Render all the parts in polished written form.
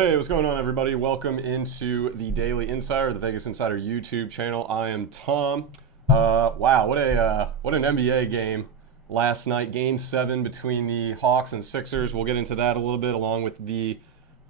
Hey, what's going on, everybody? Welcome into the Daily Insider, the Vegas Insider YouTube channel. I am Tom. Wow, what an NBA game last night. Game 7 between the Hawks and Sixers. We'll get into that a little bit, along with the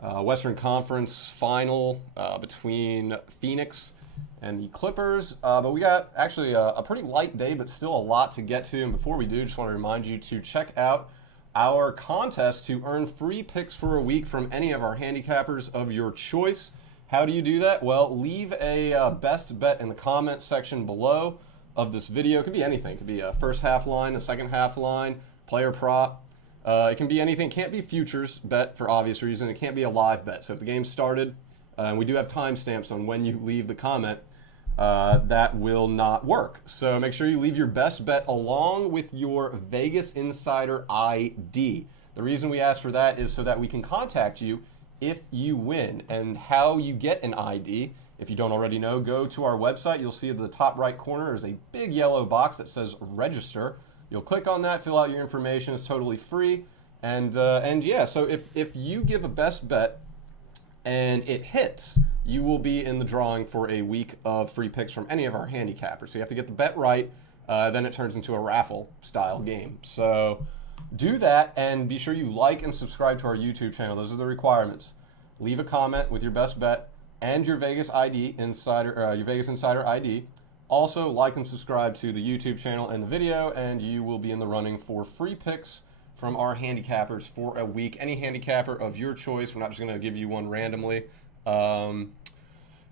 Western Conference final between Phoenix and the Clippers. But we got actually a pretty light day, but still a lot to get to. And before we do, just want to remind you to check out our contest to earn free picks for a week from any of our handicappers of your choice. How do you do that? Well, leave a best bet in the comments section below of this video. It could be anything. It could be a first half line, a second half line, player prop. It can be anything. It can't be futures bet for obvious reason. It can't be a live bet. So if the game started, and we do have timestamps on when you leave the comment, that will not work. So make sure you leave your best bet along with your Vegas Insider ID. The reason we ask for that is so that we can contact you if you win. And how you get an ID, if you don't already know, go to our website. You'll see at the top right corner is a big yellow box that says register. You'll click on that, fill out your information. It's totally free. And yeah, so if you give a best bet and it hits, you will be in the drawing for a week of free picks from any of our handicappers. So you have to get the bet right, then it turns into a raffle style game. So do that, and be sure you like and subscribe to our YouTube channel. Those are the requirements. Leave a comment with your best bet and your Vegas ID Insider, your Vegas Insider ID. Also, like and subscribe to the YouTube channel and the video, and you will be in the running for free picks from our handicappers for a week. Any handicapper of your choice. We're not just going to give you one randomly.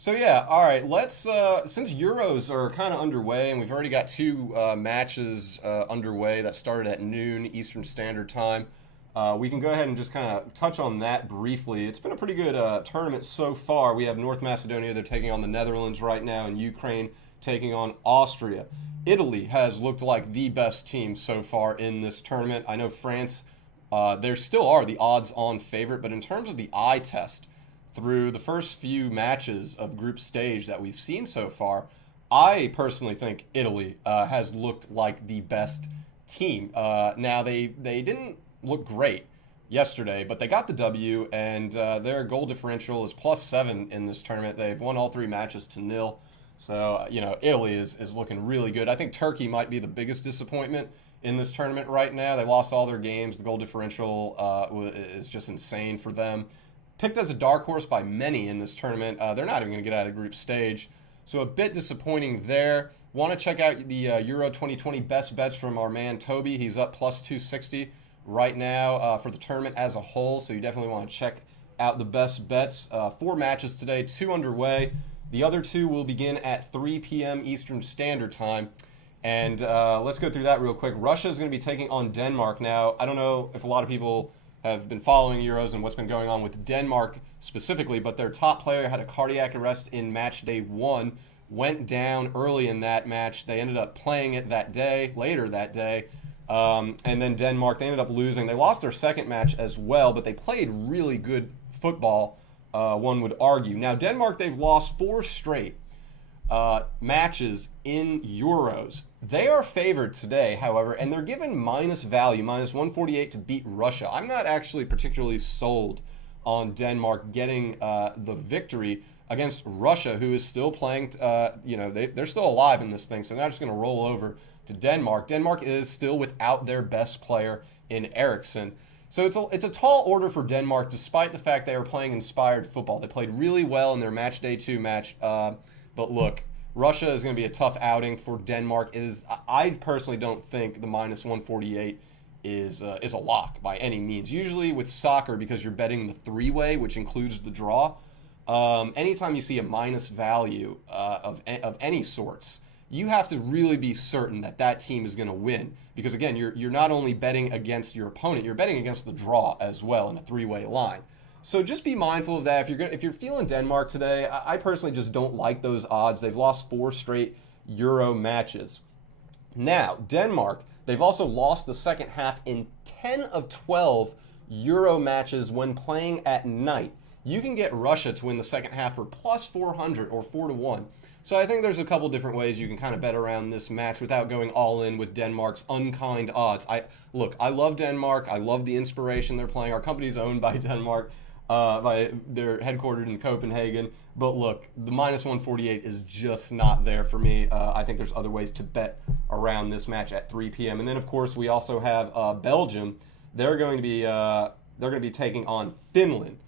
So yeah, all right, let's, since Euros are kind of underway, and we've already got two matches underway that started at noon Eastern Standard Time, we can go ahead and just kind of touch on that briefly. It's been a pretty good tournament so far. We have North Macedonia, they're taking on the Netherlands right now, and Ukraine taking on Austria. Italy has looked like the best team so far in this tournament. I know France, there still are the odds-on favorite, but in terms of the eye test, through the first few matches of group stage that we've seen so far, I personally think Italy has looked like the best team. Now, they didn't look great yesterday, but they got the W, and their goal differential is +7 in this tournament. They've won all 3 matches to 0. So, you know, Italy is looking really good. I think Turkey might be the biggest disappointment in this tournament right now. They lost all their games. The goal differential is just insane for them. Picked as a dark horse by many in this tournament. They're not even going to get out of group stage. So a bit disappointing there. Want to check out the Euro 2020 best bets from our man Toby. He's up +260 right now for the tournament as a whole. So you definitely want to check out the best bets. 4 matches today, 2 underway. The other 2 will begin at 3 p.m. Eastern Standard Time. And let's go through that real quick. Russia is going to be taking on Denmark. Now, I don't know if a lot of people have been following Euros and what's been going on with Denmark specifically, but their top player had a cardiac arrest in match day 1, went down early in that match. They ended up playing it that day, later that day, and then Denmark, they ended up losing. They lost their second match as well, but they played really good football, one would argue. Now, Denmark, they've lost 4 straight matches in Euros. They are favored today, however, and they're given minus value, -148 to beat Russia. I'm not actually particularly sold on Denmark getting the victory against Russia, who is still playing, they're still alive in this thing, so they're not just going to roll over to Denmark. Denmark is still without their best player in Eriksson. So it's a tall order for Denmark, despite the fact they are playing inspired football. They played really well in their match day 2 match, but look, Russia is going to be a tough outing for Denmark. I personally don't think the -148 is a lock by any means. Usually with soccer, because you're betting the 3-way, which includes the draw, anytime you see a minus value of any sorts, you have to really be certain that that team is going to win. Because again, you're not only betting against your opponent, you're betting against the draw as well in a 3-way line. So just be mindful of that. If you're feeling Denmark today, I personally just don't like those odds. They've lost 4 straight Euro matches. Now, Denmark, they've also lost the second half in 10 of 12 Euro matches when playing at night. You can get Russia to win the second half for +400 or 4-1. So I think there's a couple different ways you can kind of bet around this match without going all in with Denmark's unkind odds. I love Denmark. I love the inspiration they're playing. Our company's owned by Denmark. They're headquartered in Copenhagen. But look, the minus 148 is just not there for me. I think there's other ways to bet around this match at 3 p.m. And then, of course, we also have Belgium. They're going to be taking on Finland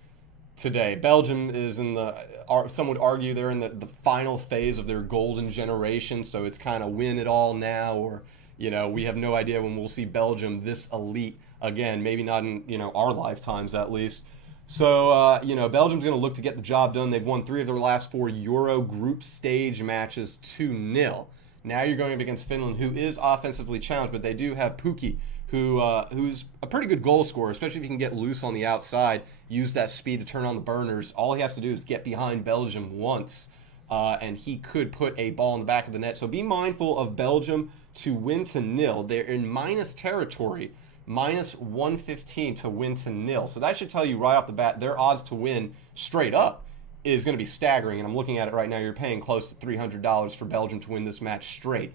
today. Belgium is some would argue they're in the final phase of their golden generation, so it's kind of win it all now, or we have no idea when we'll see Belgium this elite again, maybe not in our lifetimes at least. So Belgium's going to look to get the job done. They've won 3 of their last 4 Euro group stage matches 2-0. Now you're going up against Finland, who is offensively challenged, but they do have Pukki, who's a pretty good goal scorer, especially if he can get loose on the outside, use that speed to turn on the burners. All he has to do is get behind Belgium once, and he could put a ball in the back of the net. So be mindful of Belgium to win to nil. They're in minus territory, minus 115 to win to nil. So that should tell you right off the bat their odds to win straight up is going to be staggering. And I'm looking at it right now. You're paying close to $300 for Belgium to win this match straight.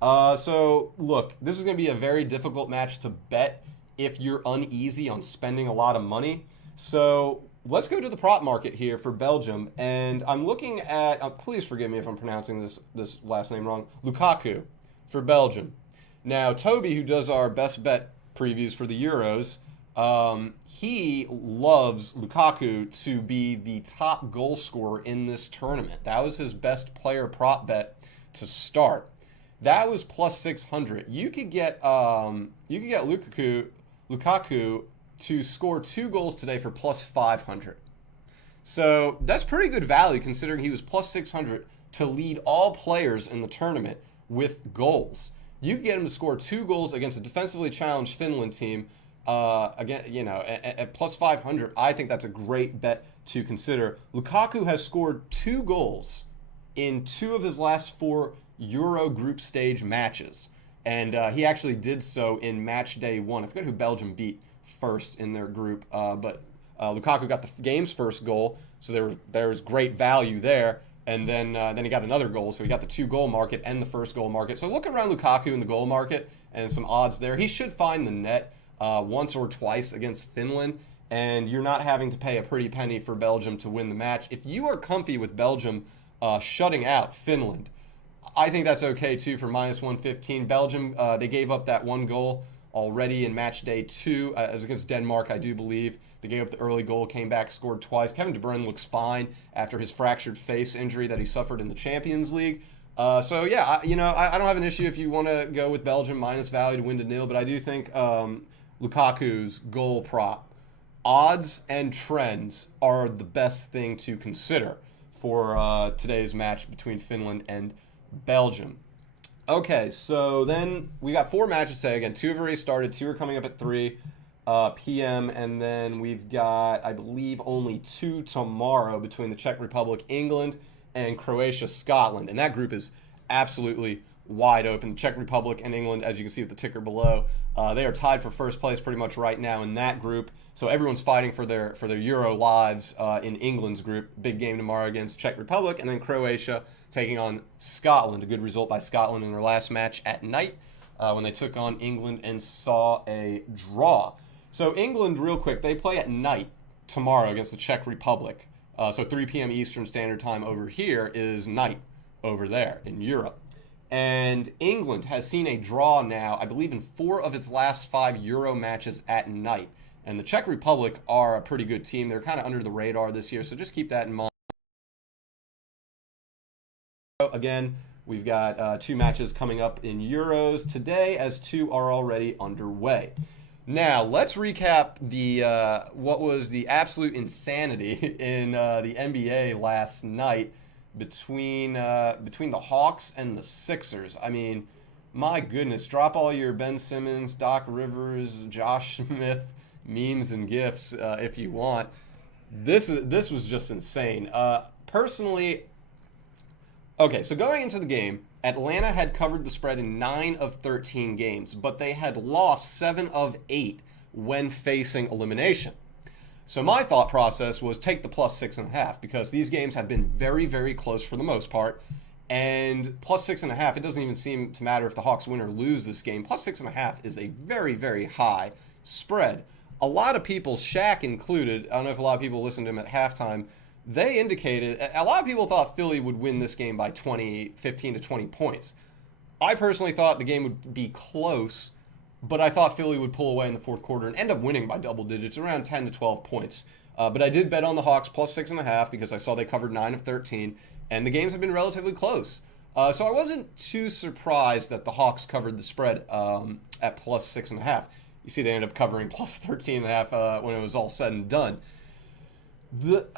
So, look, this is going to be a very difficult match to bet if you're uneasy on spending a lot of money. So, let's go to the prop market here for Belgium. And I'm looking at, please forgive me if I'm pronouncing this last name wrong, Lukaku for Belgium. Now, Toby, who does our best bet previews for the Euros, he loves Lukaku to be the top goal scorer in this tournament. That was his best player prop bet to start. That was plus 600. You could get Lukaku to score 2 goals today for plus 500. So that's pretty good value considering he was plus 600 to lead all players in the tournament with goals. You could get him to score 2 goals against a defensively challenged Finland team. Again, at plus 500, I think that's a great bet to consider. Lukaku has scored 2 goals in 2 of his last 4 Euro group stage matches, and he actually did so in match day 1. I forget who Belgium beat first in their group, but Lukaku got the game's first goal, so there was great value there. And then he got another goal, so he got the 2-goal market and the first goal market. So look around Lukaku in the goal market and some odds there. He should find the net once or twice against Finland, and you're not having to pay a pretty penny for Belgium to win the match. If you are comfy with Belgium shutting out Finland, I think that's okay too for minus 115. Belgium, they gave up that 1 goal already in match day 2. It was against Denmark, I do believe. They gave up the early goal, came back, scored twice. Kevin De Bruyne looks fine after his fractured face injury that he suffered in the Champions League. So yeah, I don't have an issue if you want to go with Belgium minus value to win to nil, but I do think Lukaku's goal prop odds and trends are the best thing to consider for today's match between Finland and Belgium. Okay, so then we got 4 matches today. Again, 2 have already started, 2 are coming up at 3 p.m., and then we've got, I believe, only 2 tomorrow between the Czech Republic, England, and Croatia, Scotland. And that group is absolutely wide open. The Czech Republic and England, as you can see with the ticker below, they are tied for first place pretty much right now in that group. So everyone's fighting for their Euro lives in England's group. Big game tomorrow against Czech Republic, and then Croatia taking on Scotland. A good result by Scotland in their last match at night when they took on England and saw a draw. So England, real quick, they play at night tomorrow against the Czech Republic. So 3 p.m. Eastern Standard Time over here is night over there in Europe. And England has seen a draw now, I believe, in 4 of its last 5 Euro matches at night. And the Czech Republic are a pretty good team. They're kind of under the radar this year, so just keep that in mind. Again, we've got 2 matches coming up in Euros today, as 2 are already underway. Now, let's recap the what was the absolute insanity in the NBA last night between the Hawks and the Sixers. I mean, my goodness, drop all your Ben Simmons, Doc Rivers, Josh Smith memes and gifs if you want. This was just insane. Personally, okay, so going into the game, Atlanta had covered the spread in 9 of 13 games, but they had lost 7 of 8 when facing elimination. So my thought process was take the plus 6.5 because these games have been very, very close for the most part. And plus 6.5, it doesn't even seem to matter if the Hawks win or lose this game. Plus 6.5 is a very, very high spread. a lot of people, Shaq included, I don't know if a lot of people listened to him at halftime, they indicated, a lot of people thought Philly would win this game by 15 to 20 points. I personally thought the game would be close, but I thought Philly would pull away in the fourth quarter and end up winning by double digits, around 10 to 12 points. But I did bet on the Hawks plus 6.5 because I saw they covered 9 of 13, and the games have been relatively close. So I wasn't too surprised that the Hawks covered the spread at plus 6.5. You see, they ended up covering plus 13.5 when it was all said and done. The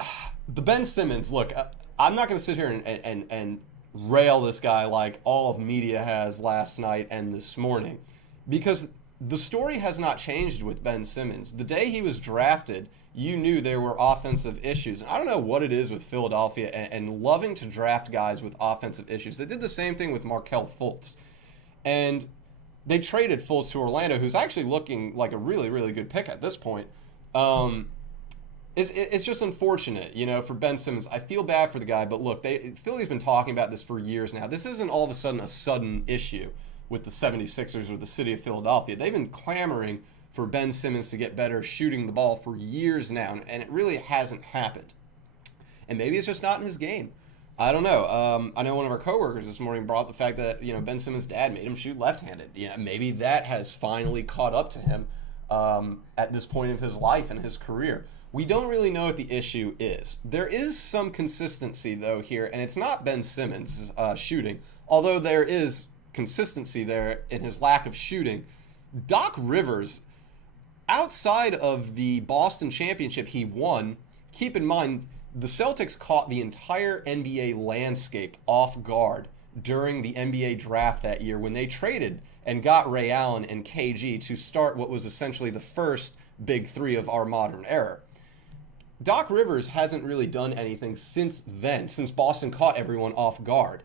Ben Simmons, look, I'm not going to sit here and rail this guy like all of media has last night and this morning, because the story has not changed with Ben Simmons. The day he was drafted, you knew there were offensive issues. I don't know what it is with Philadelphia and loving to draft guys with offensive issues. They did the same thing with Markelle Fultz. And they traded Fultz to Orlando, who's actually looking like a really, really good pick at this point. It's just unfortunate, for Ben Simmons. I feel bad for the guy, but look, Philly's been talking about this for years now. This isn't all of a sudden issue with the 76ers or the city of Philadelphia. They've been clamoring for Ben Simmons to get better shooting the ball for years now, and it really hasn't happened. And maybe it's just not in his game. I don't know. I know one of our coworkers this morning brought up the fact that Ben Simmons' dad made him shoot left-handed. Maybe that has finally caught up to him at this point of his life and his career. We don't really know what the issue is. There is some consistency, though, here, and it's not Ben Simmons' shooting, although there is consistency there in his lack of shooting. Doc Rivers, outside of the Boston championship he won, keep in mind, the Celtics caught the entire NBA landscape off guard during the NBA draft that year when they traded and got Ray Allen and KG to start what was essentially the first big three of our modern era. Doc Rivers hasn't really done anything since then, since Boston caught everyone off guard.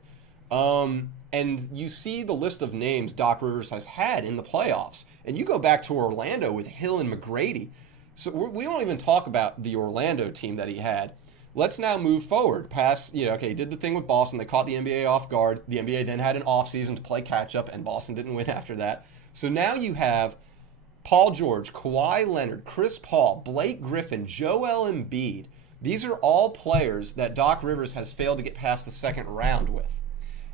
And you see the list of names Doc Rivers has had in the playoffs. And you go back to Orlando with Hill and McGrady. So we don't even talk about the Orlando team that he had. Let's now move forward past, he did the thing with Boston. They caught the NBA off guard. The NBA then had an offseason to play catch-up, and Boston didn't win after that. So now you have Paul George, Kawhi Leonard, Chris Paul, Blake Griffin, Joel Embiid. These are all players that Doc Rivers has failed to get past the second round with.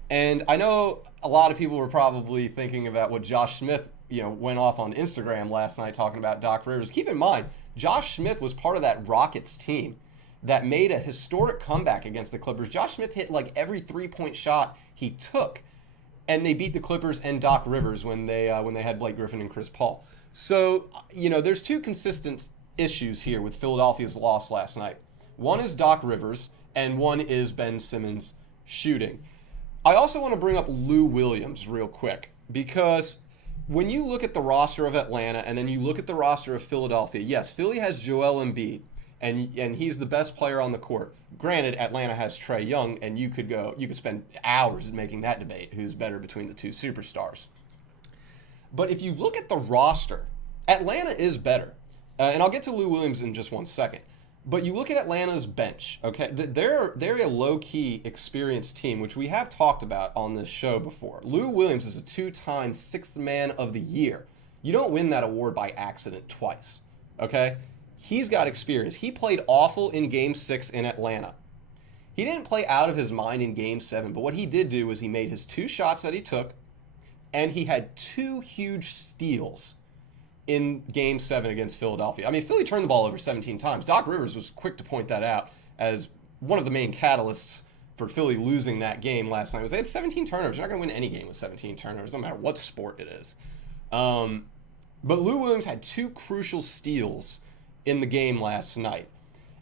And I know a lot of people were probably thinking about what Josh Smith, went off on Instagram last night talking about Doc Rivers. Keep in mind, Josh Smith was part of that Rockets team that made a historic comeback against the Clippers. Josh Smith hit like every three-point shot he took, and they beat the Clippers and Doc Rivers when they had Blake Griffin and Chris Paul. So, there's two consistent issues here with Philadelphia's loss last night. One is Doc Rivers, and one is Ben Simmons shooting. I also want to bring up Lou Williams real quick, because when you look at the roster of Atlanta and then you look at the roster of Philadelphia, yes, Philly has Joel Embiid, and he's the best player on the court. Granted, Atlanta has Trae Young, and you could spend hours making that debate who's better between the two superstars. But if you look at the roster, Atlanta is better. And I'll get to Lou Williams in just 1 second. But you look at Atlanta's bench, okay? They're a low-key experienced team, which we have talked about on this show before. Lou Williams is a 2-time Sixth Man of the Year. You don't win that award by accident twice, okay? He's got experience. He played awful in Game 6 in Atlanta. He didn't play out of his mind in Game 7, but what he did do was he made his 2 shots that he took, and he had 2 huge steals in Game 7 against Philadelphia. I mean, Philly turned the ball over 17 times. Doc Rivers was quick to point that out as one of the main catalysts for Philly losing that game last night. Was they had 17 turnovers. You're not going to win any game with 17 turnovers, no matter what sport it is. But Lou Williams had 2 crucial steals in the game last night.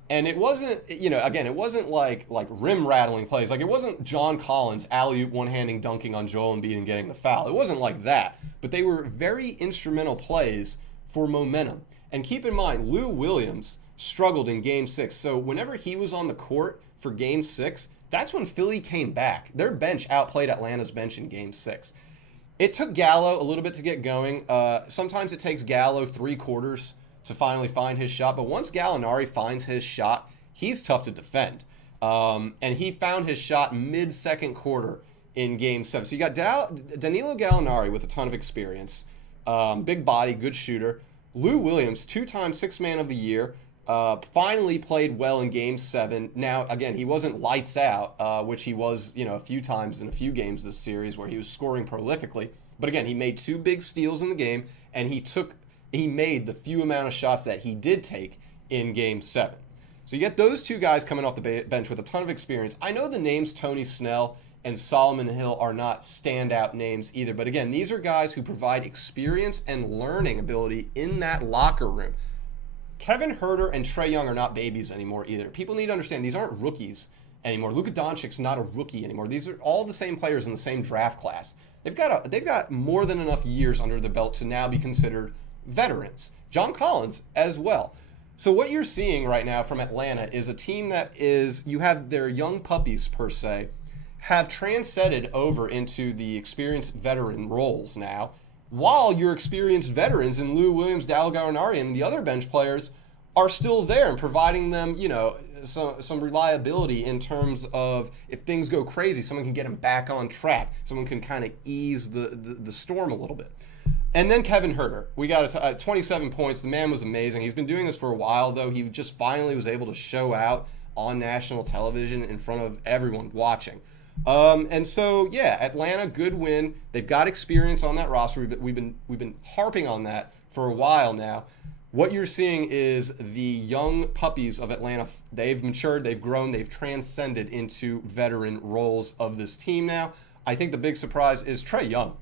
And it wasn't, it wasn't like rim-rattling plays. Like, it wasn't John Collins alley-oop one-handing dunking on Joel Embiid and getting the foul. It wasn't like that. But they were very instrumental plays for momentum. And keep in mind, Lou Williams struggled in Game 6. So whenever he was on the court for Game 6, that's when Philly came back. Their bench outplayed Atlanta's bench in Game 6. It took Gallo a little bit to get going. Sometimes it takes Gallo 3 quarters to finally find his shot. But once Gallinari finds his shot, he's tough to defend. And he found his shot mid-second quarter in Game 7. So you got Danilo Gallinari with a ton of experience, big body, good shooter, Lou Williams, two-time Sixth Man of the Year, finally played well in Game 7. Now, again, he wasn't lights out, which he was, a few times in a few games this series where he was scoring prolifically. But again, he made 2 big steals in the game, and he made the few amount of shots that he did take in Game 7. So you get those 2 guys coming off the bench with a ton of experience. I know the names Tony Snell and Solomon Hill are not standout names either. But again, these are guys who provide experience and learning ability in that locker room. Kevin Huerter and Trae Young are not babies anymore either. People need to understand these aren't rookies anymore. Luka Doncic's not a rookie anymore. These are all the same players in the same draft class. They've got more than enough years under the belt to now be considered veterans. John Collins as well. So what you're seeing right now from Atlanta is a team that you have their young puppies per se, have transcended over into the experienced veteran roles now, while your experienced veterans in Lou Williams, Dal Gallinari, and the other bench players are still there and providing them, some reliability in terms of if things go crazy, someone can get them back on track. Someone can kind of ease the storm a little bit. And then Kevin Huerter. We got 27 points. The man was amazing. He's been doing this for a while, though. He just finally was able to show out on national television in front of everyone watching. And so, yeah, Atlanta, good win. They've got experience on that roster. We've been harping on that for a while now. What you're seeing is the young puppies of Atlanta. They've matured, they've grown, they've transcended into veteran roles of this team now. I think the big surprise is Trae Young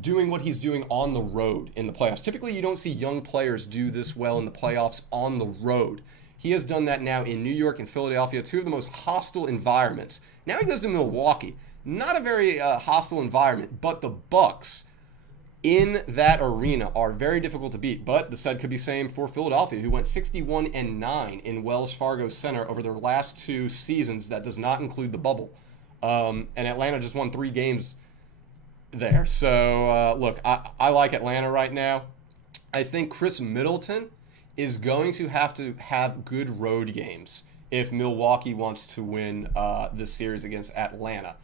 doing what he's doing on the road in the playoffs. Typically, you don't see young players do this well in the playoffs on the road. He has done that now in New York and Philadelphia, 2 of the most hostile environments. Now he goes to Milwaukee. Not a very hostile environment, but the Bucks in that arena are very difficult to beat. But the said could be same for Philadelphia, who went 61-9 in Wells Fargo Center over their last 2 seasons. That does not include the bubble. And Atlanta just won 3 games there. So, look, I like Atlanta right now. I think Chris Middleton is going to have good road games if Milwaukee wants to win this series against Atlanta.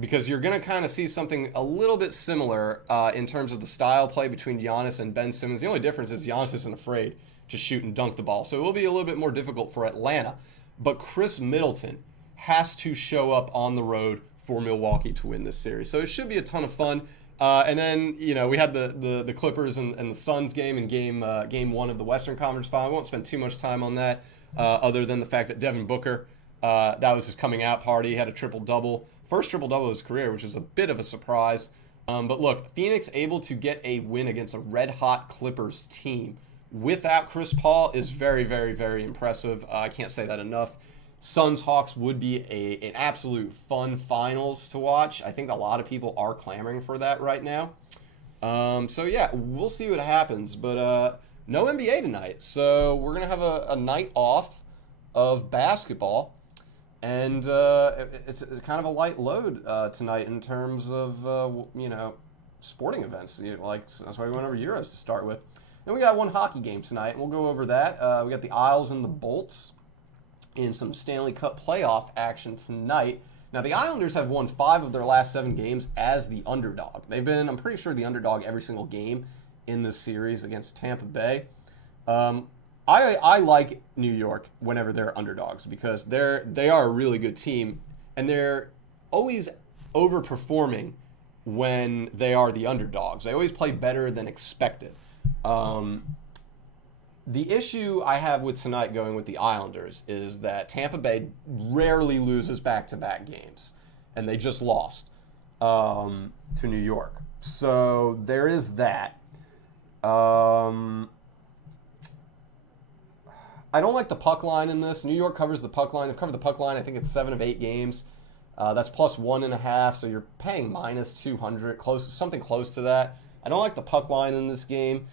Because you're going to kind of see something a little bit similar in terms of the style play between Giannis and Ben Simmons. The only difference is Giannis isn't afraid to shoot and dunk the ball. So it will be a little bit more difficult for Atlanta. But Chris Middleton has to show up on the road for Milwaukee to win this series. So it should be a ton of fun. And then, we had the Clippers and the Suns game in game 1 of the Western Conference Final. I won't spend too much time on that other than the fact that Devin Booker, that was his coming out party. He had a triple-double. First triple-double of his career, which was a bit of a surprise. But look, Phoenix able to get a win against a red-hot Clippers team without Chris Paul is very, very, very impressive. I can't say that enough. Suns-Hawks would be an absolute fun finals to watch. I think a lot of people are clamoring for that right now. So, yeah, we'll see what happens. But no NBA tonight. So we're going to have a night off of basketball. And it's kind of a light load tonight in terms of, sporting events. That's why we went over Euros to start with. Then we got one hockey game tonight, and we'll go over that. We got the Isles and the Bolts in some Stanley Cup playoff action tonight. Now, the Islanders have won 5 of their last 7 games as the underdog. They've been, I'm pretty sure, the underdog every single game in this series against Tampa Bay. I like New York whenever they're underdogs because they are a really good team, and they're always overperforming when they are the underdogs. They always play better than expected. The issue I have with tonight going with the Islanders is that Tampa Bay rarely loses back-to-back games, and they just lost to New York. So there is that. I don't like the puck line in this. New York covers the puck line. They've covered the puck line. I think it's 7 of 8 games. That's plus 1.5, so you're paying minus 200, something close to that. I don't like the puck line in this game.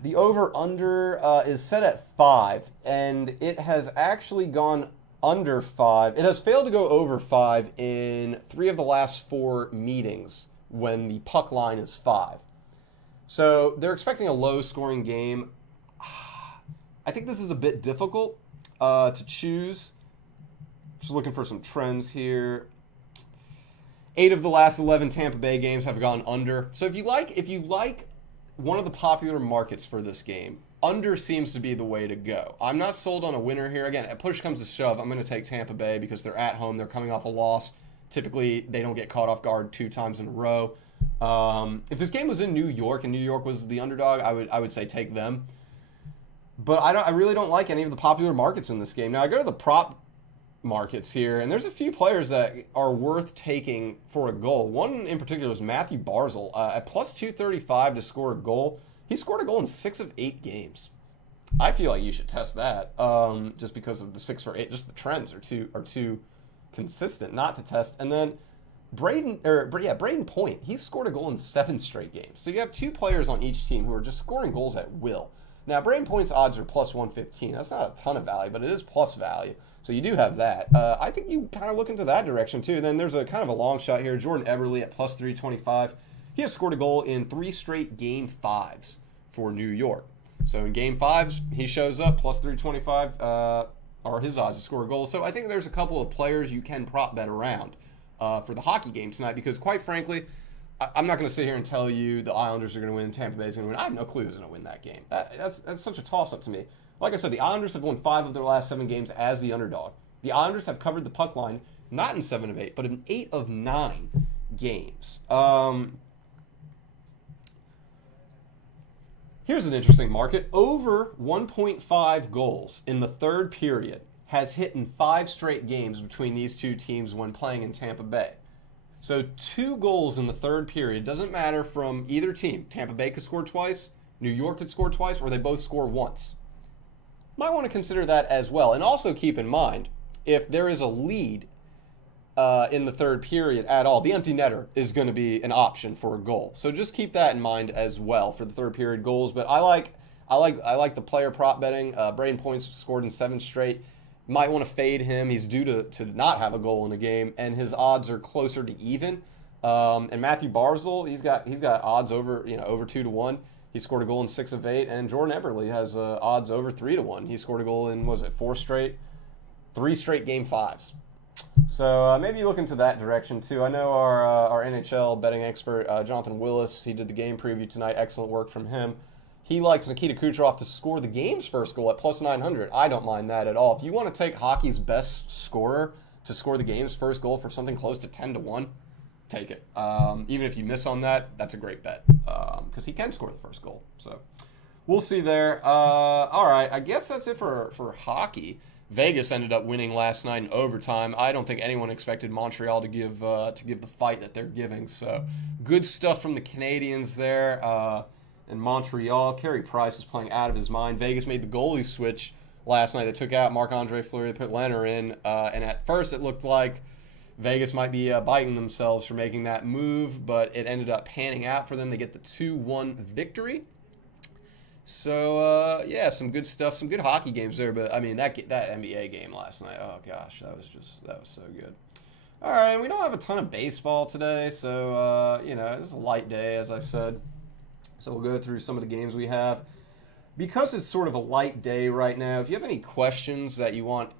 The over-under is set at 5, and it has actually gone under 5. It has failed to go over 5 in 3 of the last 4 meetings when the puck line is 5. So they're expecting a low-scoring game. I think this is a bit difficult to choose. Just looking for some trends here. 8 of the last 11 Tampa Bay games have gone under. So if you like one of the popular markets for this game, under seems to be the way to go. I'm not sold on a winner here. Again, if push comes to shove, I'm going to take Tampa Bay because they're at home. They're coming off a loss. Typically, they don't get caught off guard 2 times in a row. If this game was in New York and New York was the underdog, I would say take them. But I really don't like any of the popular markets in this game. Now, I go to the prop markets here, and there's a few players that are worth taking for a goal. One in particular is Matthew Barzal at plus 235 to score a goal. He scored a goal in 6 of 8 games. I feel like you should test that, just because of the 6 for 8. Just the trends are too consistent not to test. And then Braden Point, he scored a goal in 7 straight games. So you have 2 players on each team who are just scoring goals at will. Now, Braden Point's odds are plus 115. That's not a ton of value, but it is plus value. So you do have that. I think you kind of look into that direction too. Then there's a kind of a long shot here. Jordan Eberle at plus 325. He has scored a goal in 3 straight game 5s for New York. So in game 5s, he shows up plus 325 are his odds to score a goal. So I think there's a couple of players you can prop bet around for the hockey game tonight because, quite frankly, I'm not going to sit here and tell you the Islanders are going to win, Tampa Bay is going to win. I have no clue who's going to win that game. That's such a toss-up to me. Like I said, the Islanders have won 5 of their last 7 games as the underdog. The Islanders have covered the puck line, not in 7 of 8, but in 8 of 9 games. Here's an interesting market. Over 1.5 goals in the third period has hit in 5 straight games between these 2 teams when playing in Tampa Bay. So 2 goals in the third period, doesn't matter from either team. Tampa Bay could score twice, New York could score twice, or they both score once. Might want to consider that as well. And also keep in mind, if there is a lead in the third period at all, the empty netter is going to be an option for a goal. So just keep that in mind as well for the third period goals. But I like the player prop betting. Braden Point's scored in 7 straight. Might want to fade him. He's due to not have a goal in a game, and his odds are closer to even. And Matthew Barzal, he's got odds over 2-1. He scored a goal in 6 of 8, and Jordan Eberle has odds over 3-1. He scored a goal in 3 straight game 5s. So maybe look into that direction too. I know our NHL betting expert Jonathan Willis. He did the game preview tonight. Excellent work from him. He likes Nikita Kucherov to score the game's first goal at plus 900. I don't mind that at all. If you want to take hockey's best scorer to score the game's first goal for something close to 10-1, take it. Even if you miss on that, that's a great bet because he can score the first goal. So we'll see there. All right, I guess that's it for hockey. Vegas ended up winning last night in overtime. I don't think anyone expected Montreal to give the fight that they're giving. So good stuff from the Canadians there in Montreal. Carey Price is playing out of his mind. Vegas made the goalie switch last night. They took out Marc-Andre Fleury, they put Leonard in, and at first it looked like Vegas might be biting themselves for making that move, but it ended up panning out for them. They get the 2-1 victory. So, some good stuff, some good hockey games there. But, I mean, that NBA game last night, oh, gosh, that was so good. All right, we don't have a ton of baseball today, so, it's a light day, as I said. So we'll go through some of the games we have. Because it's sort of a light day right now, if you have any questions that you want,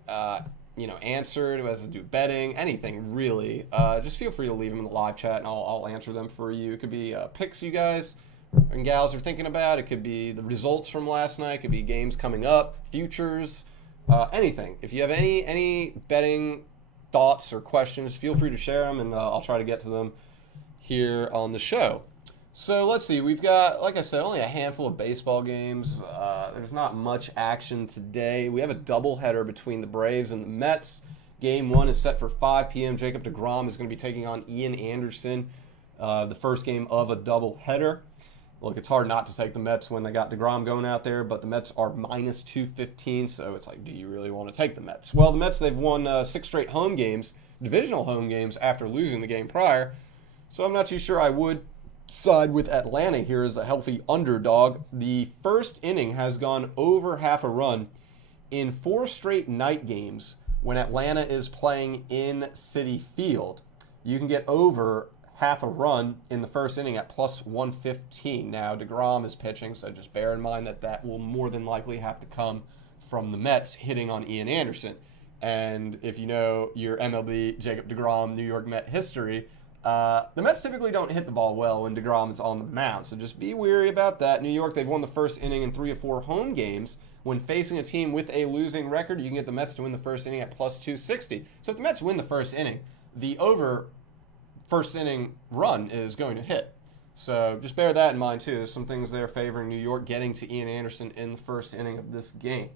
answered, as to do betting, anything really, just feel free to leave them in the live chat, and I'll answer them for you. It could be picks you guys and gals are thinking about. It could be the results from last night. It could be games coming up, futures, anything. If you have any betting thoughts or questions, feel free to share them, and I'll try to get to them here on the show. So let's see. We've got, like I said, only a handful of baseball games. There's not much action today. We have a doubleheader between the Braves and the Mets. Game 1 is set for 5 p.m. Jacob deGrom is going to be taking on Ian Anderson, the first game of a doubleheader. Look, it's hard not to take the Mets when they got deGrom going out there, but the Mets are minus 215, so it's like, do you really want to take the Mets? Well, the Mets, they've won 6 straight home games, divisional home games, after losing the game prior, so I'm not too sure I would side with Atlanta here as a healthy underdog. The first inning has gone over half a run in 4 straight night games when Atlanta is playing in Citi Field. You can get over half a run in the first inning at plus 115. Now, deGrom is pitching, so just bear in mind that will more than likely have to come from the Mets hitting on Ian Anderson. And if you know your MLB Jacob deGrom New York Met history, The Mets typically don't hit the ball well when DeGrom is on the mound, so just be wary about that. New York, they've won the first inning in 3 of 4 home games. When facing a team with a losing record, you can get the Mets to win the first inning at plus 260. So if the Mets win the first inning, the over first inning run is going to hit. So just bear that in mind, too. There's some things there favoring New York getting to Ian Anderson in the first inning of this game.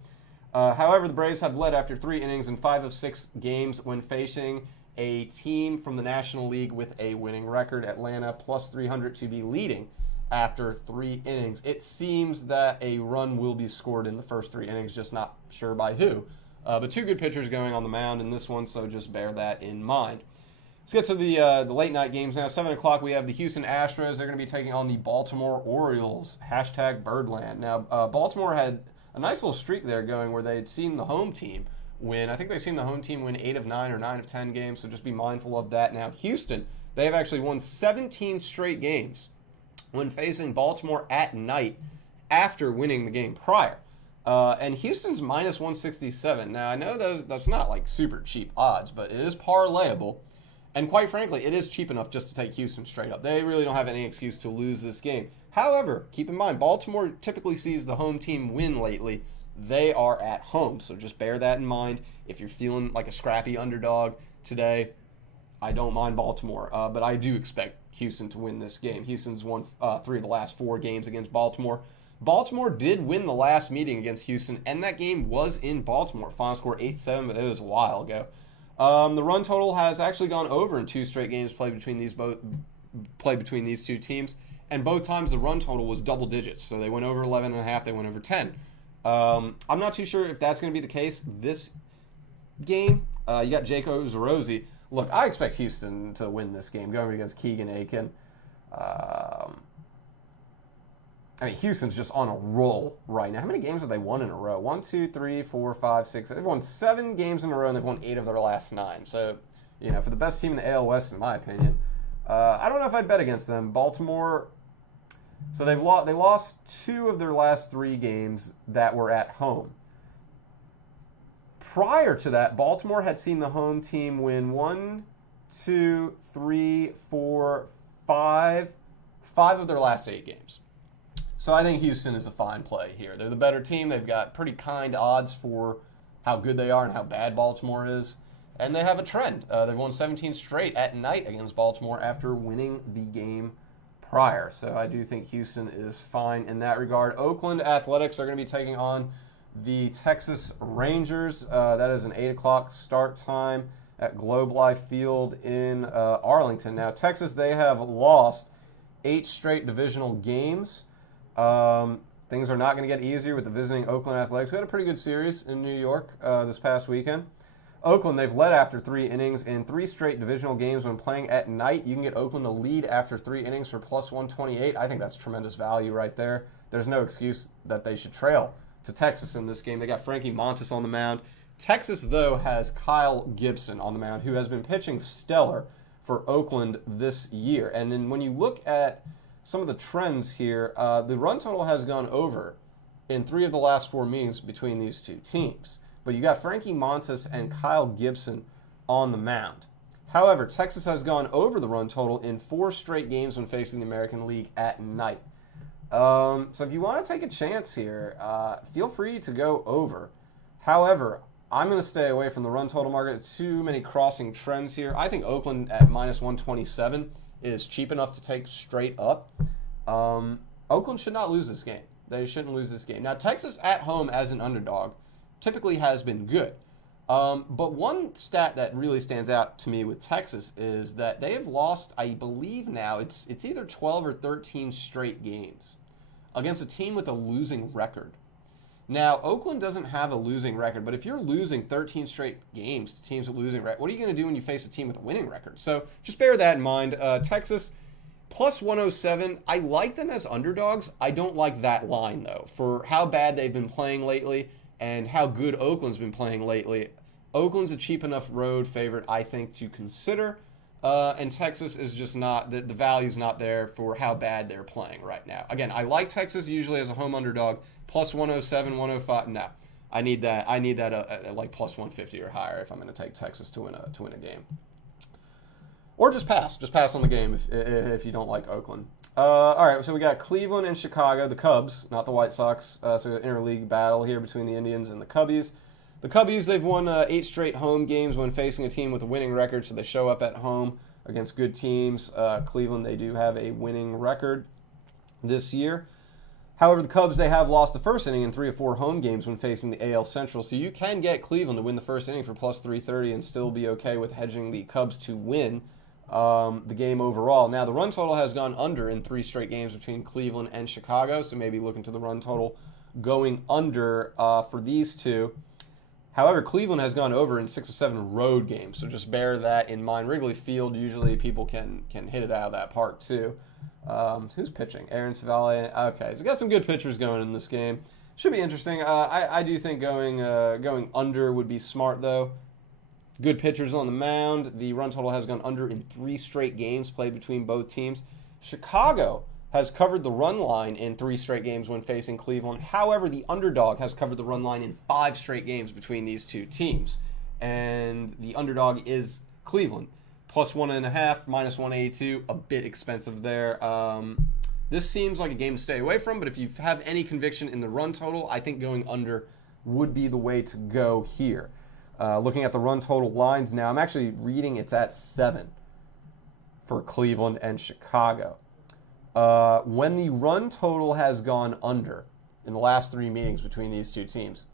However, the Braves have led after 3 innings in 5 of 6 games when facing a team from the National League with a winning record. Atlanta plus 300 to be leading after 3 innings. It seems that a run will be scored in the first 3 innings, just not sure by who. But 2 good pitchers going on the mound in this one, so just bear that in mind. Let's get to the late night games now. 7 o'clock, we have the Houston Astros. They're going to be taking on the Baltimore Orioles. # Birdland. Now, Baltimore had a nice little streak there going where they had seen the home team win. I think they've seen the home team win 8 of 9 or 9 of 10 games, so just be mindful of that. Now, Houston, they have actually won 17 straight games when facing Baltimore at night after winning the game prior. And Houston's minus 167. Now, I know that's not like super cheap odds, but it is parlayable. And quite frankly, it is cheap enough just to take Houston straight up. They really don't have any excuse to lose this game. However, keep in mind, Baltimore typically sees the home team win lately. They are at home, so just bear that in mind. If you're feeling like a scrappy underdog today, I don't mind Baltimore, but I do expect Houston to win this game. Houston's won 3 of the last 4 games against Baltimore. Baltimore did win the last meeting against Houston, and that game was in Baltimore. Final score 8-7, but it was a while ago. The run total has actually gone over in 2 straight games played between these two teams, and both times the run total was double digits. So they went over 11.5, they went over 10. I'm not too sure if that's going to be the case this game. You got Jake Ozzorosi. Look, I expect Houston to win this game going against Keegan Aiken. Houston's just on a roll right now. How many games have they won in a row? 1, 2, 3, 4, 5, 6. They've won 7 games in a row, and they've won 8 of their last 9. So, for the best team in the AL West, in my opinion, I don't know if I'd bet against them. Baltimore, so they lost 2 of their last 3 games that were at home. Prior to that, Baltimore had seen the home team win 1, 2, 3, 4, 5 of their last 8 games. So I think Houston is a fine play here. They're the better team. They've got pretty kind odds for how good they are and how bad Baltimore is. And they have a trend. They've won 17 straight at night against Baltimore after winning the game prior. So I do think Houston is fine in that regard. Oakland Athletics are going to be taking on the Texas Rangers. That is an 8 o'clock start time at Globe Life Field in Arlington. Now, Texas, they have lost 8 straight divisional games. Things are not going to get easier with the visiting Oakland Athletics. We had a pretty good series in New York this past weekend. Oakland, they've led after 3 innings in 3 straight divisional games when playing at night. You can get Oakland to lead after 3 innings for plus 128. I think that's tremendous value right there. There's no excuse that they should trail to Texas in this game. They got Frankie Montas on the mound. Texas, though, has Kyle Gibson on the mound, who has been pitching stellar for Oakland this year. And then when you look at some of the trends here, the run total has gone over in 3 of the last 4 meetings between these two teams. But you got Frankie Montas and Kyle Gibson on the mound. However, Texas has gone over the run total in 4 straight games when facing the American League at night. So if you want to take a chance here, feel free to go over. However, I'm going to stay away from the run total market. Too many crossing trends here. I think Oakland at minus 127 is cheap enough to take straight up. Oakland should not lose this game. They shouldn't lose this game. Now, Texas at home as an underdog typically has been good. But one stat that really stands out to me with Texas is that they have lost, I believe now, it's either 12 or 13 straight games against a team with a losing record. Now, Oakland doesn't have a losing record, but if you're losing 13 straight games to teams with losing record, what are you going to do when you face a team with a winning record? So just bear that in mind. Texas, plus 107. I like them as underdogs. I don't like that line, though. For how bad they've been playing lately and how good Oakland's been playing lately, Oakland's a cheap enough road favorite, I think, to consider. And Texas is just not, the value's not there for how bad they're playing right now. Again, I like Texas usually as a home underdog. Plus 107, 105, no. I need that at like plus 150 or higher if I'm going to take Texas to win a game. Or just pass. Just pass on the game if you don't like Oakland. All right, so we got Cleveland and Chicago, the Cubs, not the White Sox. So interleague battle here between the Indians and the Cubbies. The Cubbies, they've won 8 straight home games when facing a team with a winning record, so they show up at home against good teams. Cleveland, they do have a winning record this year. However, the Cubs, they have lost the first inning in 3 or 4 home games when facing the AL Central, so you can get Cleveland to win the first inning for plus 330 and still be okay with hedging the Cubs to win the game overall. Now, the run total has gone under in 3 straight games between Cleveland and Chicago, so maybe looking to the run total going under for these two. However, Cleveland has gone over in 6 or 7 road games, so just bear that in mind. Wrigley Field, usually people can hit it out of that park too. Who's pitching? Aaron Savale. Okay, so got some good pitchers going in this game. Should be interesting. I do think going under would be smart though. Good pitchers on the mound. The run total has gone under in 3 straight games played between both teams. Chicago has covered the run line in 3 straight games when facing Cleveland. However, the underdog has covered the run line in 5 straight games between these two teams. And the underdog is Cleveland. Plus 1.5, minus 182, a bit expensive there. This seems like a game to stay away from, but if you have any conviction in the run total, I think going under would be the way to go here. Looking at the run total lines now, I'm actually reading it's at 7 for Cleveland and Chicago. When the run total has gone under in the last 3 meetings between these two teams,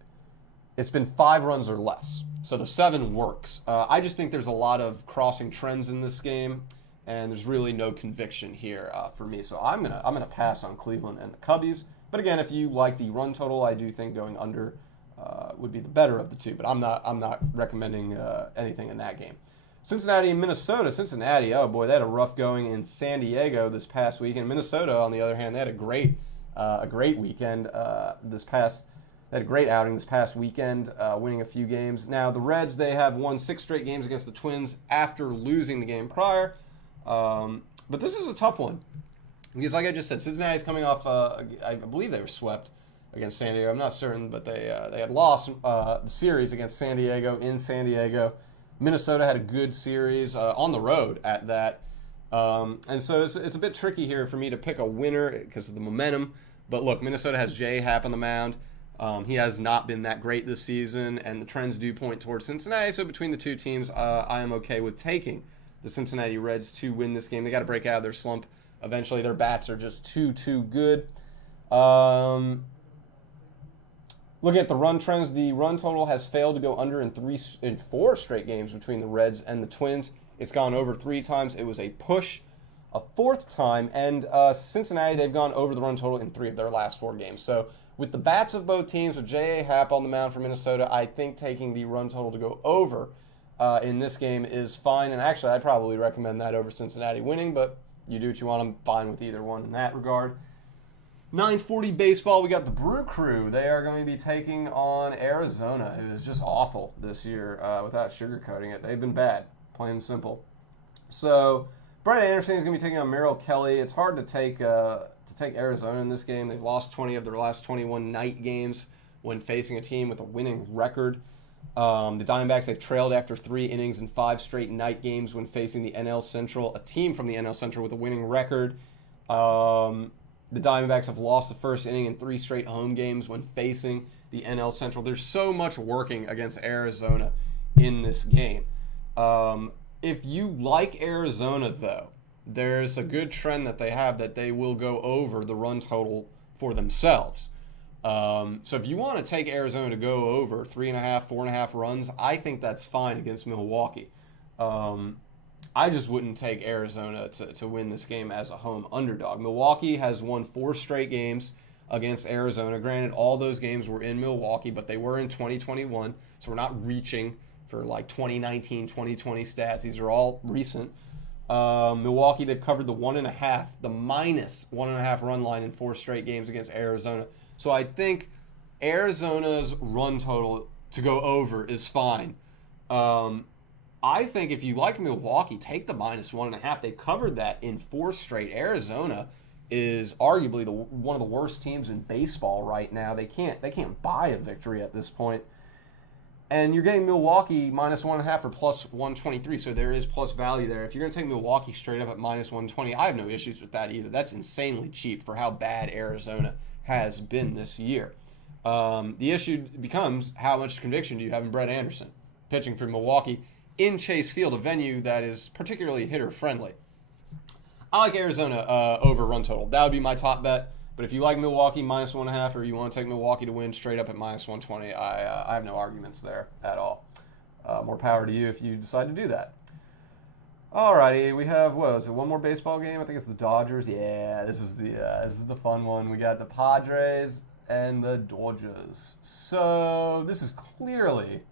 it's been 5 runs or less. So the 7 works. I just think there's a lot of crossing trends in this game, and there's really no conviction here for me. So I'm gonna pass on Cleveland and the Cubbies. But again, if you like the run total, I do think going under would be the better of the two. But I'm not recommending anything in that game. Cincinnati and Minnesota. Cincinnati, oh boy, they had a rough going in San Diego this past week. And Minnesota, on the other hand, they had a great weekend They had a great outing this past weekend, winning a few games. Now, the Reds, they have won 6 straight games against the Twins after losing the game prior. But this is a tough one. Because like I just said, Cincinnati's coming off, I believe they were swept against San Diego. I'm not certain, but they had lost the series against San Diego in San Diego. Minnesota had a good series on the road at that. And so it's a bit tricky here for me to pick a winner because of the momentum. But look, Minnesota has J. Happ on the mound. He has not been that great this season, and the trends do point towards Cincinnati. So between the two teams, I am okay with taking the Cincinnati Reds to win this game. They got to break out of their slump eventually. Their bats are just too good. Looking at the run trends, the run total has failed to go under in 4 straight games between the Reds and the Twins. It's gone over 3 times. It was a push a 4th time, and Cincinnati, they've gone over the run total in 3 of their last 4 games. So with the bats of both teams, with J.A. Happ on the mound for Minnesota, I think taking the run total to go over in this game is fine. And actually, I'd probably recommend that over Cincinnati winning, but you do what you want. I'm fine with either one in that regard. 9:40 baseball, we got the Brew Crew. They are going to be taking on Arizona, who is just awful this year without sugarcoating it. They've been bad, plain and simple. So Brett Anderson is going to be taking on Merrill Kelly. It's hard to take Arizona in this game. They've lost 20 of their last 21 night games when facing a team with a winning record. The Diamondbacks, they've trailed after 3 innings in 5 straight night games when facing the NL Central, a team from the NL Central with a winning record. The Diamondbacks have lost the first inning in 3 straight home games when facing the NL Central. There's so much working against Arizona in this game. If you like Arizona, though, there's a good trend that they have that they will go over the run total for themselves. So if you want to take Arizona to go over 3.5, 4.5 runs, I think that's fine against Milwaukee. I just wouldn't take Arizona to win this game as a home underdog. Milwaukee has won 4 straight games against Arizona. Granted, all those games were in Milwaukee, but they were in 2021, so we're not reaching for like 2019, 2020 stats. These are all recent. Milwaukee, they've covered the minus 1.5 run line in 4 straight games against Arizona. So I think Arizona's run total to go over is fine. I think if you like Milwaukee, take the minus 1.5. They covered that in 4 straight. Arizona is arguably one of the worst teams in baseball right now. They can't buy a victory at this point. And you're getting Milwaukee minus 1.5 or plus 123, so there is plus value there. If you're going to take Milwaukee straight up at minus 120, I have no issues with that either. That's insanely cheap for how bad Arizona has been this year. The issue becomes, how much conviction do you have in Brett Anderson pitching for Milwaukee in Chase Field, a venue that is particularly hitter-friendly? I like Arizona over run total. That would be my top bet. But if you like Milwaukee minus 1.5, or you want to take Milwaukee to win straight up at minus 120, I have no arguments there at all. More power to you if you decide to do that. Alrighty, we have, what is it, one more baseball game? I think it's the Dodgers. Yeah, this is the fun one. We got the Padres and the Dodgers. So this is clearly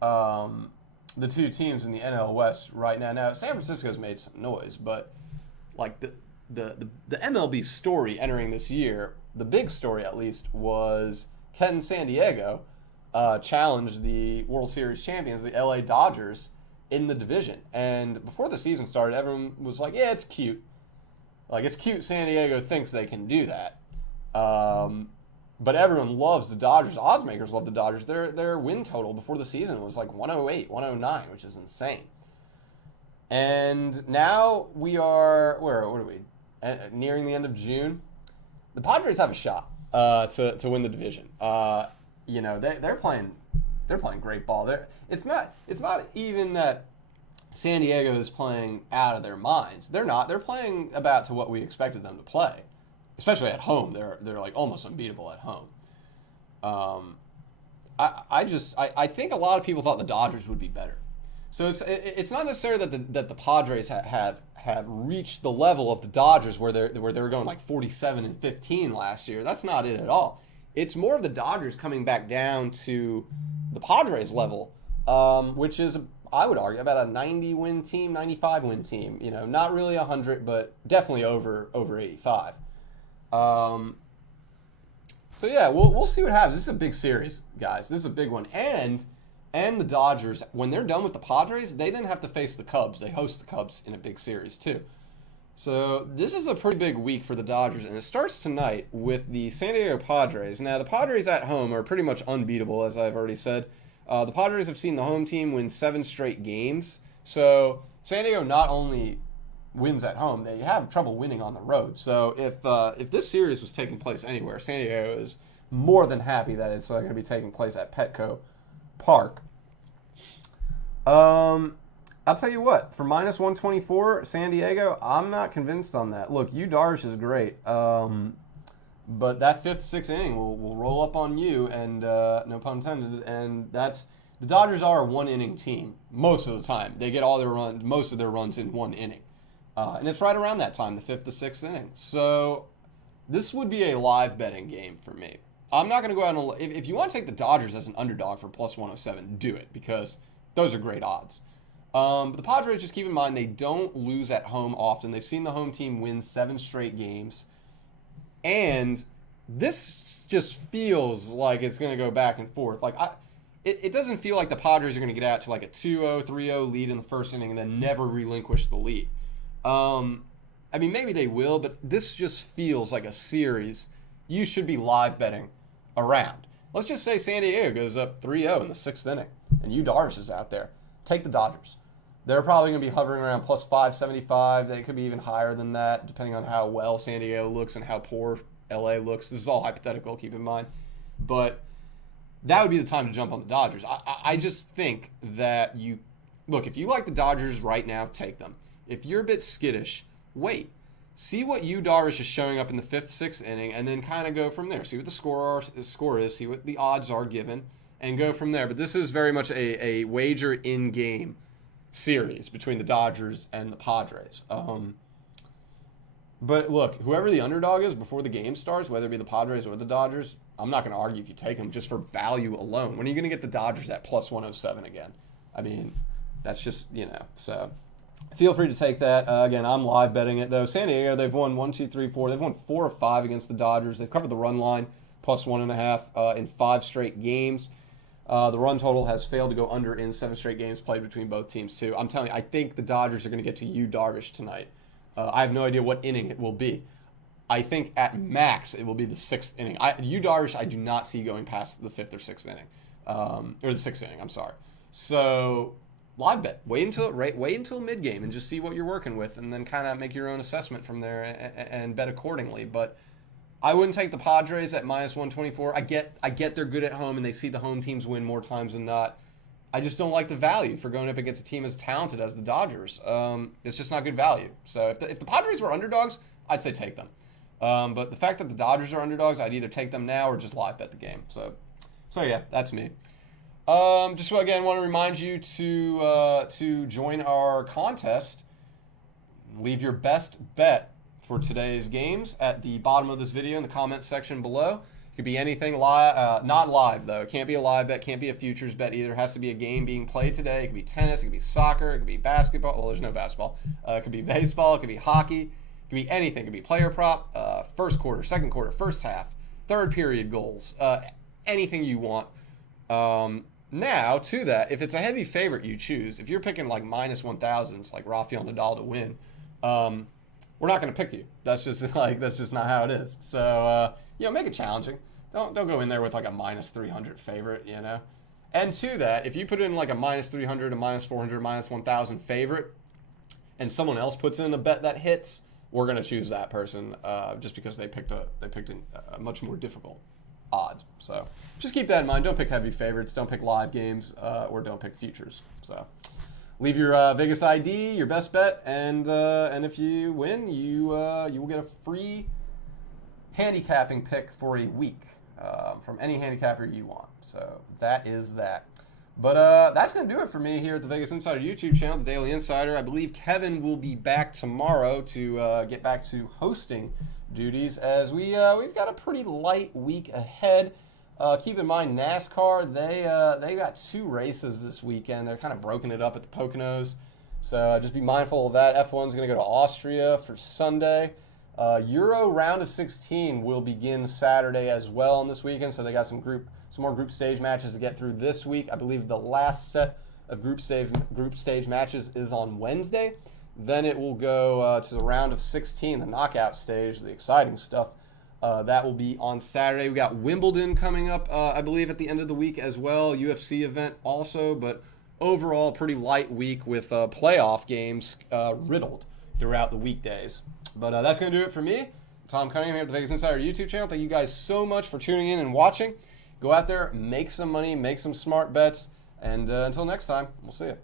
the two teams in the NL West right now. Now, San Francisco's made some noise, but like the MLB story entering this year, the big story at least, was can San Diego challenge the World Series champions, the LA Dodgers, in the division. And before the season started, everyone was like, yeah, it's cute. Like, it's cute San Diego thinks they can do that. But everyone loves the Dodgers. Odds makers love the Dodgers. Their win total before the season was like 108, 109, which is insane. And now we are, what are we? Nearing the end of June. The Padres have a shot to win the division. They're playing great ball. It's not even that San Diego is playing out of their minds. They're not. They're playing about to what we expected them to play, especially at home. They're like almost unbeatable at home. I think a lot of people thought the Dodgers would be better. So it's not necessarily that the Padres have reached the level of the Dodgers where they were going like 47-15 last year. That's not it at all. It's more of the Dodgers coming back down to the Padres level, which is, I would argue, about a 90-win team, 95-win team. Not really 100, but definitely over 85. So yeah, we'll see what happens. This is a big series, guys. This is a big one, and the Dodgers, when they're done with the Padres, they then have to face the Cubs. They host the Cubs in a big series, too. So this is a pretty big week for the Dodgers, and it starts tonight with the San Diego Padres. Now, the Padres at home are pretty much unbeatable, as I've already said. The Padres have seen the home team win 7 straight games. So San Diego not only wins at home, they have trouble winning on the road. So if this series was taking place anywhere, San Diego is more than happy that it's going to be taking place at Petco Park. I'll tell you what, for minus 124, San Diego, I'm not convinced on that. Look, Yu Darvish is great, but that 5th, 6th inning will roll up on you, and no pun intended. And the Dodgers are a one-inning team most of the time. They get most of their runs in 1 inning, and it's right around that time, the 5th to 6th inning. So this would be a live betting game for me. I'm not going to go out and if you want to take the Dodgers as an underdog for plus 107, do it, because those are great odds. But the Padres, just keep in mind, they don't lose at home often. They've seen the home team win 7 straight games. And this just feels like it's going to go back and forth. It doesn't feel like the Padres are going to get out to like a 2-0, 3-0 lead in the first inning and then never relinquish the lead. Maybe they will, but this just feels like a series you should be live betting around. Let's just say San Diego goes up 3-0 in the 6th inning, and Yu Darvish is out there. Take the Dodgers. They're probably going to be hovering around plus 575. They could be even higher than that, depending on how well San Diego looks and how poor LA looks. This is all hypothetical, keep in mind. But that would be the time to jump on the Dodgers. I just think that if you like the Dodgers right now, take them. If you're a bit skittish, wait. See what Yu Darvish is showing up in the 5th, 6th inning, and then kind of go from there. See what the score is, see what the odds are given, and go from there. But this is very much a wager in-game series between the Dodgers and the Padres. But look, whoever the underdog is before the game starts, whether it be the Padres or the Dodgers, I'm not going to argue if you take them just for value alone. When are you going to get the Dodgers at plus 107 again? That's just, so feel free to take that. Again, I'm live betting it, though. San Diego, they've won 1, 2, 3, 4. They've won 4 or 5 against the Dodgers. They've covered the run line, plus 1.5 in 5 straight games. The run total has failed to go under in 7 straight games played between both teams, too. I'm telling you, I think the Dodgers are going to get to Yu Darvish tonight. I have no idea what inning it will be. I think at max it will be the 6th inning. Yu Darvish, I do not see going past the 5th or 6th inning. or the 6th inning. I'm sorry. So live bet. Wait until mid game and just see what you're working with, and then kind of make your own assessment from there and bet accordingly. But I wouldn't take the Padres at -124. I get they're good at home and they see the home teams win more times than not. I just don't like the value for going up against a team as talented as the Dodgers. It's just not good value. So if the Padres were underdogs, I'd say take them. But the fact that the Dodgers are underdogs, I'd either take them now or just live bet the game. So yeah, that's me. Just again, want to remind you to join our contest. Leave your best bet for today's games at the bottom of this video in the comments section below. It could be anything live, not live though. It can't be a live bet, can't be a futures bet either. It has to be a game being played today. It could be tennis, it could be soccer, it could be basketball. Well, there's no basketball. It could be baseball, it could be hockey, it could be anything. It could be player prop, first quarter, second quarter, first half, third period goals, anything you want. Now, to that, if it's a heavy favorite you choose, if you're picking like -1000s, like Rafael Nadal to win, we're not going to pick you. That's just not how it is. So, make it challenging. Don't go in there with like a -300 favorite, And to that, if you put in like a -300, a -400, -1000 favorite, and someone else puts in a bet that hits, we're going to choose that person just because they picked a much more difficult odd. So just keep that in mind. Don't pick heavy favorites. Don't pick live games, or don't pick futures. So leave your Vegas ID, your best bet, and if you win, you will get a free handicapping pick for a week from any handicapper you want. So that is that. But that's going to do it for me here at the Vegas Insider YouTube channel, the Daily Insider. I believe Kevin will be back tomorrow to get back to hosting duties, as we've got a pretty light week ahead. Keep in mind, NASCAR, they got 2 races this weekend. They're kind of broken it up at the Poconos, so just be mindful of that. F1's going to go to Austria for Sunday. Euro round of 16 will begin Saturday as well on this weekend, so they got some more group stage matches to get through this week. I believe the last set of group stage matches is on Wednesday. Then it will go to the round of 16, the knockout stage, the exciting stuff. That will be on Saturday. We got Wimbledon coming up, I believe, at the end of the week as well. UFC event also, but overall, pretty light week with playoff games riddled throughout the weekdays. But that's going to do it for me. Thom Cunningham here at the Vegas Insider YouTube channel. Thank you guys so much for tuning in and watching. Go out there, make some money, make some smart bets, and until next time, we'll see you.